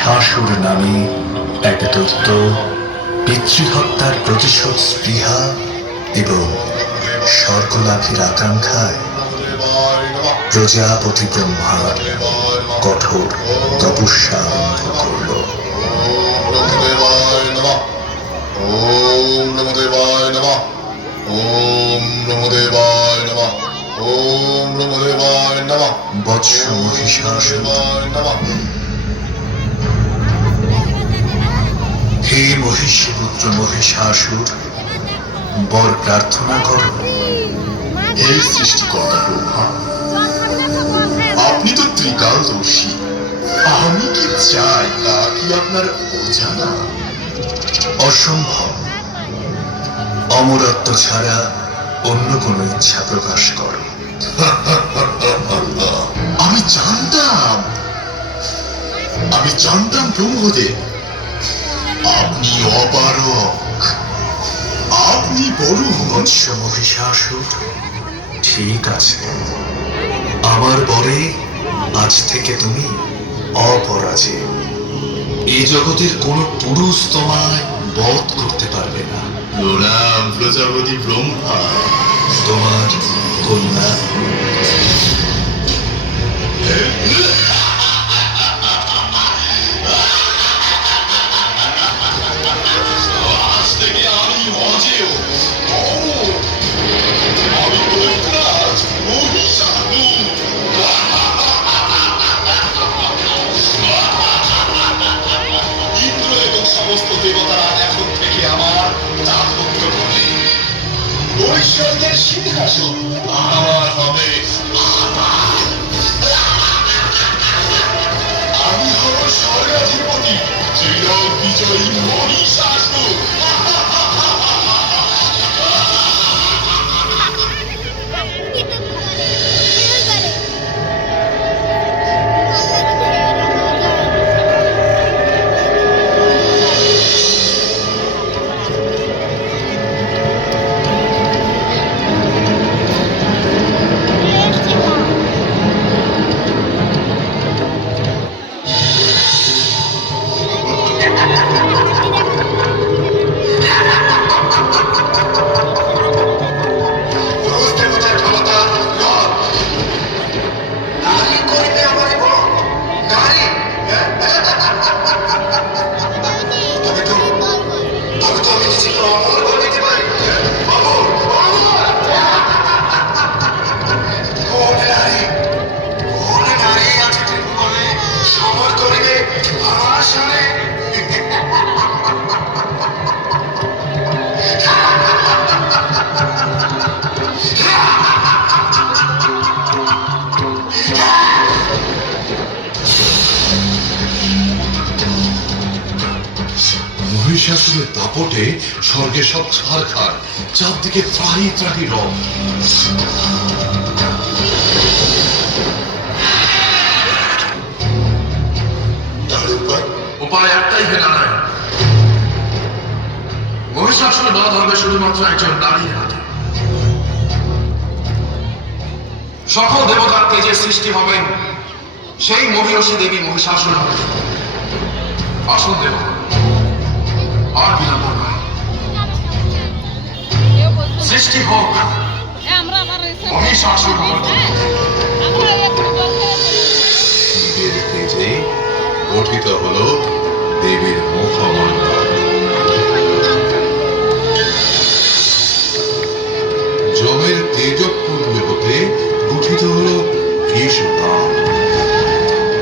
মহিষাসুর নামে এক দৈত্য পিতৃহত্যার প্রতিশোধ স্পৃহা এবং স্বর্গলাভের আকাঙ্ক্ষায় প্রজাপতি ব্রহ্মার কঠোর তপস্যা আরম্ভ করল। ওম নমো দেবায় নমঃ। ওম নমো দেবায় নমঃ। ওম নমো দেবায় নমঃ। বৎস মহিষাসুর, হে মহিষীপুত্র মহিষাসুর, বর প্রার্থনা করো। হে সৃষ্টিকর্তা ব্রহ্মা, আপনি তো ত্রিকালদর্শী। আমি কি চাই তা কি আপনার অজানা? অসম্ভব। অমরত্ব ছাড়া অন্য কোনো ইচ্ছা প্রকাশ করো। আমি জানতাম ব্রহ্মদেব, আপনি অপারক, আপনি বড়। বৎস মহিষাসুর, ঠিক আছে, আমার বরে আজ থেকে তুমি অপরাজেয়। এই জগতের কোনো পুরুষ তোমায় বধ করতে পারবে না। প্রণাম প্রজাপতি ব্রহ্মা। তোমার কন্যা আজ থেকে আমি অজেয়, অমর, আমি কৈলাস মহিষাসুর। ইন্দ্র এবং সমস্ত দেবতারা এখন থেকে আমার দাসত্ব করবে। ঐশ্বর্যের সিংহাসন আমার হবে। আমি হব স্বর্গাধিপতি, ত্রিলোক বিজয়ী মহিষাসুর। মহিষাসুরের দাপটে স্বর্গে সব ছারখার, চারদিকে ত্রাহি ত্রাহি রব। উপায় একটাই হে নারায়ণ, মহিষাসুর বধ হবে শুধুমাত্র একজন নারীর হাতে। সকল দেবতার তেজে সৃষ্টি হবেন সেই মহিষী দেবী মহিষাসুর হবে। আসুন দেব, আর বিলম্ব নয়, সৃষ্টি হোক মহিষাসুর মর্দিনী। শিবের তেজে গঠিত হল দেবীর মুখমণ্ডল। যমের তেজপুঞ্জ হতে গঠিত হল কেশদান।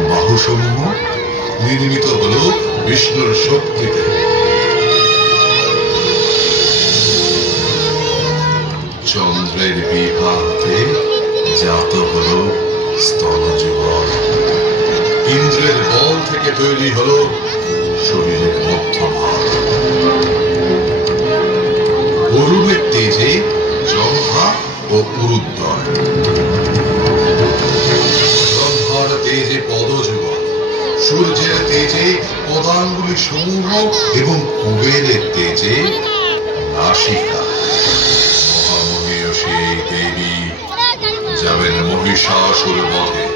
বাহুসমূহ নির্মিত হল বিষ্ণুর শক্তিতে। চন্দ্রের বিভাতে জাত হল স্তনযুগল। ইন্দ্রের বল থেকে তৈরি হল শরীরের মধ্যভাগ। বরুণের তেজে জঙ্ঘা ও উরুদ্বয়। ব্রহ্মার তেজে পদযুগল। সূর্যের তেজে পদাঙ্গুলি সমূহ এবং কুবেরের তেজে নাসিকা। মহামহীয় সেই দেবী যাবেন মহিষাসুর বধে।